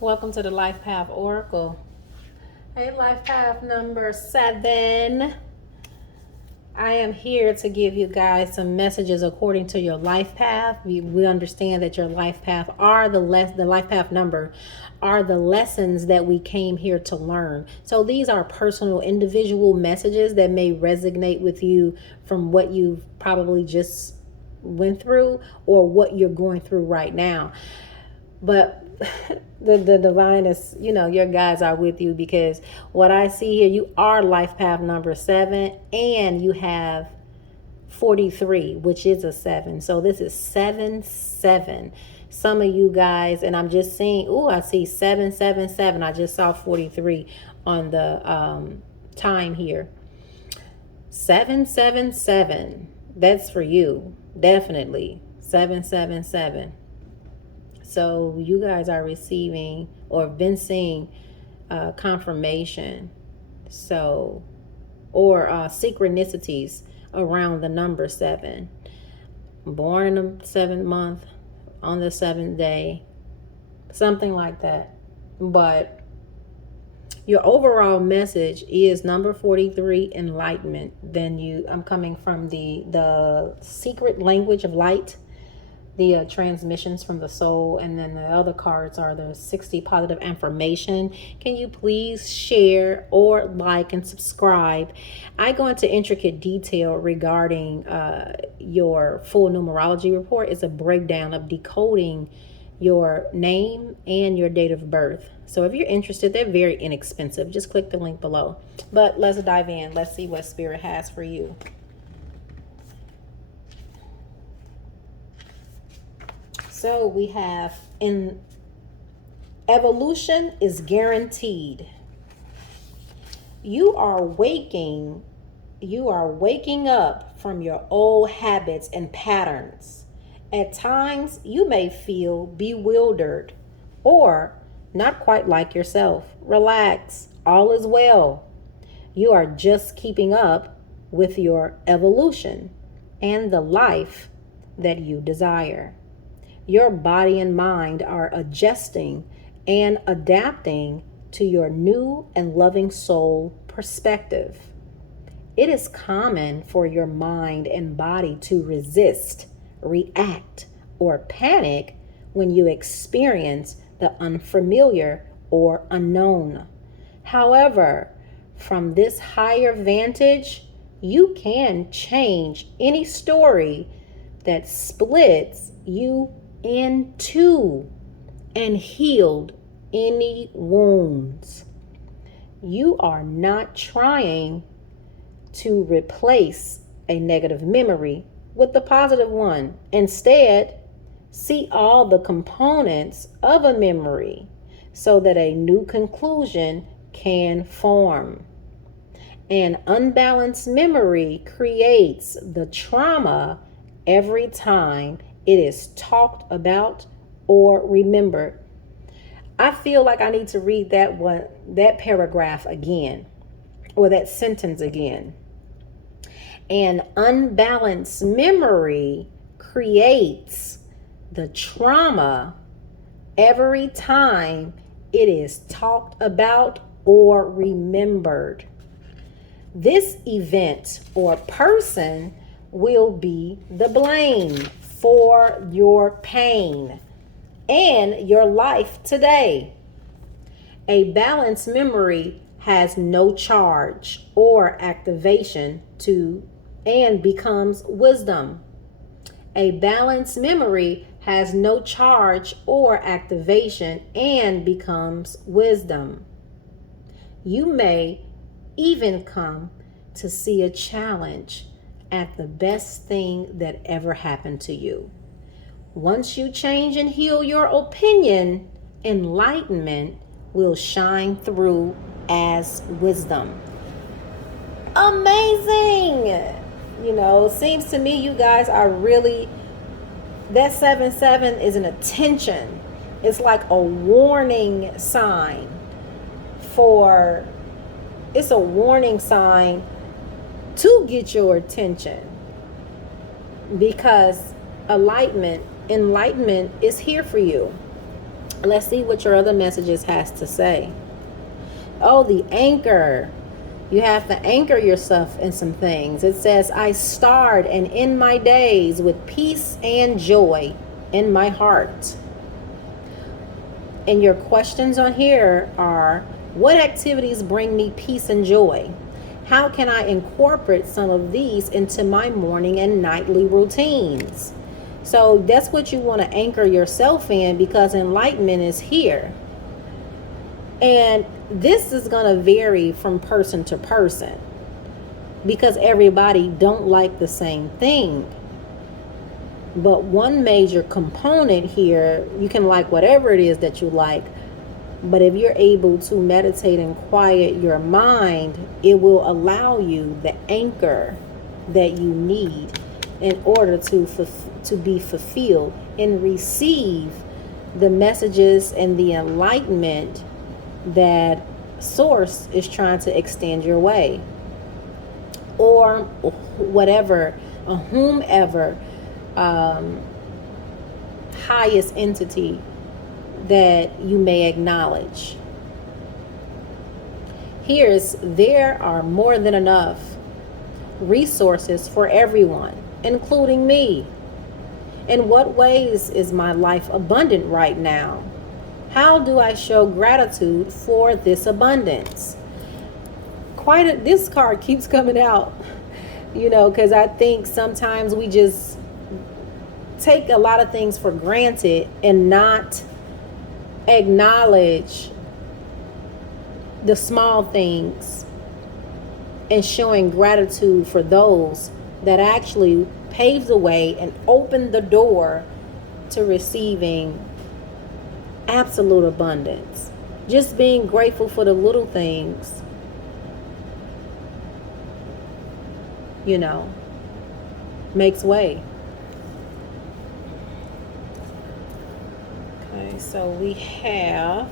Welcome to the LifePath Oracle. Hey, LifePath number 7. I am here to give you guys some messages according to your life path. We understand that your life path are the life path number are the lessons that we came here to learn. So these are personal, individual messages that may resonate with you from what you've probably just went through or what you're going through right now. But the divine is, your guides are with you, because what I see here, you are life path number 7 and you have 43, which is a 7. So this is 7-7. Some of you guys, and I'm just seeing, I see 7-7-7. I just saw 43 on the time here. 7-7-7. That's for you. Definitely. 7-7-7. So you guys are receiving or have been seeing confirmation. So, or synchronicities around the number 7. Born in the 7th month, on the 7th day, something like that. But your overall message is number 43, enlightenment. Then I'm coming from the secret language of light, the transmissions from the soul, and then the other cards are the 60 positive affirmation. Can you please share or like and subscribe? I go into intricate detail regarding your full numerology report. It's a breakdown of decoding your name and your date of birth. So if you're interested, they're very inexpensive. Just click the link below. But let's dive in. Let's see what Spirit has for you. So we have, in evolution is guaranteed. You are waking up from your old habits and patterns. At times you may feel bewildered or not quite like yourself. Relax, all is well. You are just keeping up with your evolution and the life that you desire. Your body and mind are adjusting and adapting to your new and loving soul perspective. It is common for your mind and body to resist, react, or panic when you experience the unfamiliar or unknown. However, from this higher vantage, you can change any story that splits you in two and healed any wounds. You are not trying to replace a negative memory with the positive one. Instead, see all the components of a memory so that a new conclusion can form. An unbalanced memory creates the trauma every time it is talked about or remembered. I feel like I need to read that paragraph again, or that sentence again. An unbalanced memory creates the trauma every time it is talked about or remembered. This event or person will be the blame for your pain and your life today. A balanced memory has no charge or activation and becomes wisdom. A balanced memory has no charge or activation and becomes wisdom. You may even come to see a challenge at the best thing that ever happened to you. Once you change and heal your opinion, enlightenment will shine through as wisdom. Amazing! Seems to me you guys are really, that 7-7 is an attention. It's like a warning sign it's a warning sign to get your attention, because enlightenment is here for you. Let's see what your other messages has to say. Oh, the anchor. You have to anchor yourself in some things. It says, I start and end my days with peace and joy in my heart. And your questions on here are, what activities bring me peace and joy? How can I incorporate some of these into my morning and nightly routines? So that's what you want to anchor yourself in, because enlightenment is here. And this is going to vary from person to person, because everybody don't like the same thing. But one major component here, you can like whatever it is that you like, but if you're able to meditate and quiet your mind, it will allow you the anchor that you need in order to be fulfilled and receive the messages and the enlightenment that Source is trying to extend your way, or whatever, or whomever, highest entity that you may acknowledge. There are more than enough resources for everyone, including me. In what ways is my life abundant right now? How do I show gratitude for this abundance? This card keeps coming out, because I think sometimes we just take a lot of things for granted and not acknowledge the small things and showing gratitude for those that actually paved the way and opened the door to receiving absolute abundance. Just being grateful for the little things, makes way. Okay, so we have,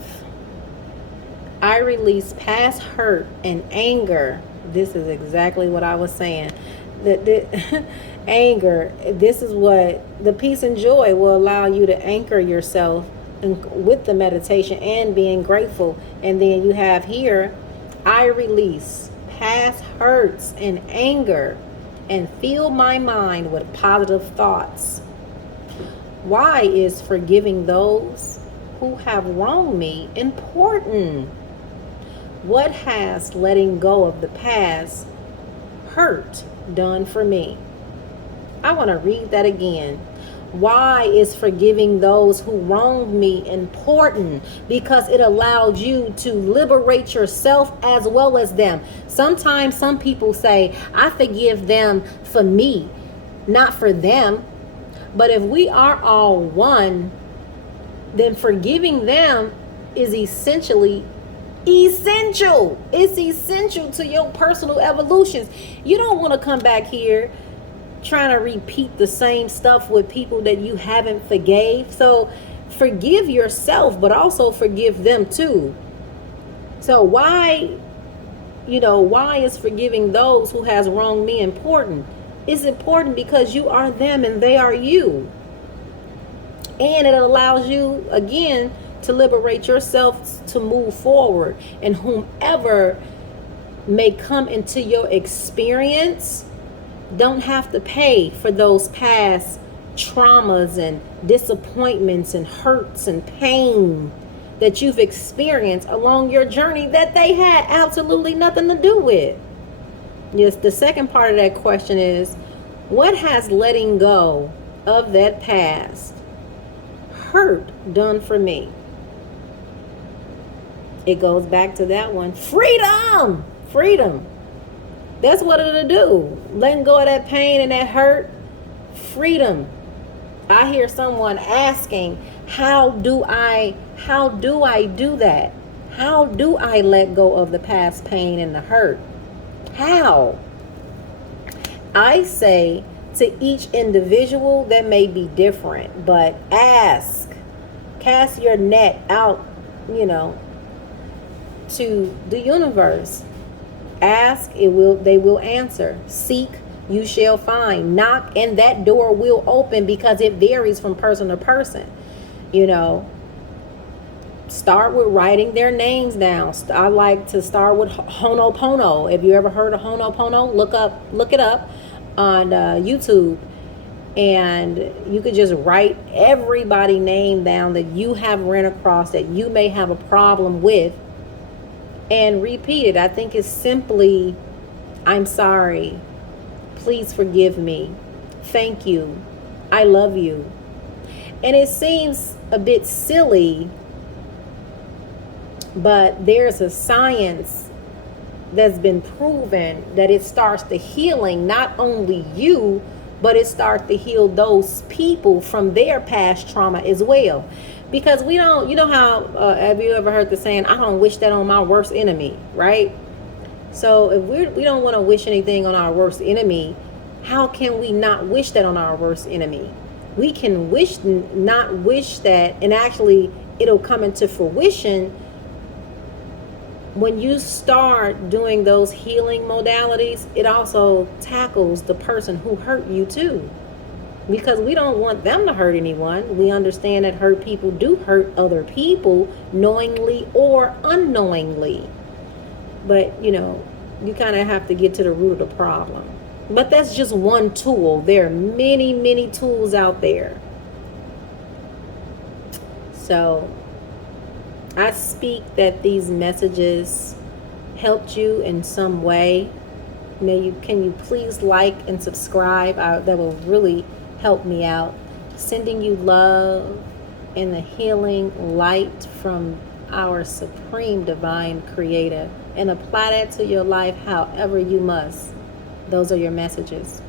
I release past hurt and anger. This is exactly what I was saying. The anger, this is what the peace and joy will allow you to anchor yourself with the meditation and being grateful. And then you have here, I release past hurts and anger and fill my mind with positive thoughts. Why is forgiving those who have wronged me important? What has letting go of the past hurt done for me? I want to read that again. Why is forgiving those who wronged me important? Because it allowed you to liberate yourself as well as them. Sometimes some people say, I forgive them for me, not for them. But if we are all one, then forgiving them is essential. It's essential to your personal evolutions. You don't want to come back here trying to repeat the same stuff with people that you haven't forgave. So forgive yourself, but also forgive them too. So why is forgiving those who has wronged me important? It's important because you are them and they are you. And it allows you, again, to liberate yourself to move forward. And whomever may come into your experience don't have to pay for those past traumas and disappointments and hurts and pain that you've experienced along your journey that they had absolutely nothing to do with. Yes, the second part of that question is, what has letting go of that past hurt done for me? It goes back to that one. Freedom. That's what it'll do. Letting go of that pain and that hurt. Freedom. I hear someone asking, how do I do that? How do I let go of the past pain and the hurt? How? I say to each individual that may be different, but ask. Cast your net out, to the universe. Ask, they will answer. Seek, you shall find. Knock, and that door will open, because it varies from person to person. Start with writing their names down. I like to start with Honopono. If you ever heard of Honopono, look it up on YouTube, and you could just write everybody name down that you have ran across that you may have a problem with, and repeat it. I think it's simply, I'm sorry, please forgive me, thank you, I love you. And it seems a bit silly, but there's a science that's been proven that it starts the healing, not only you, but it starts to heal those people from their past trauma as well. Because we don't, you know how, have you ever heard the saying, I don't wish that on my worst enemy, right? So if we don't want to wish anything on our worst enemy, how can we not wish that on our worst enemy? We can not wish that, and actually it'll come into fruition when you start doing those healing modalities. It also tackles the person who hurt you too, because we don't want them to hurt anyone. We understand that hurt people do hurt other people, knowingly or unknowingly. But you kind of have to get to the root of the problem. But that's just one tool. There are many, many tools out there. So I speak that these messages helped you in some way. Can you please like and subscribe? That will really help me out. Sending you love and the healing light from our supreme divine creator, and apply that to your life however you must. Those are your messages.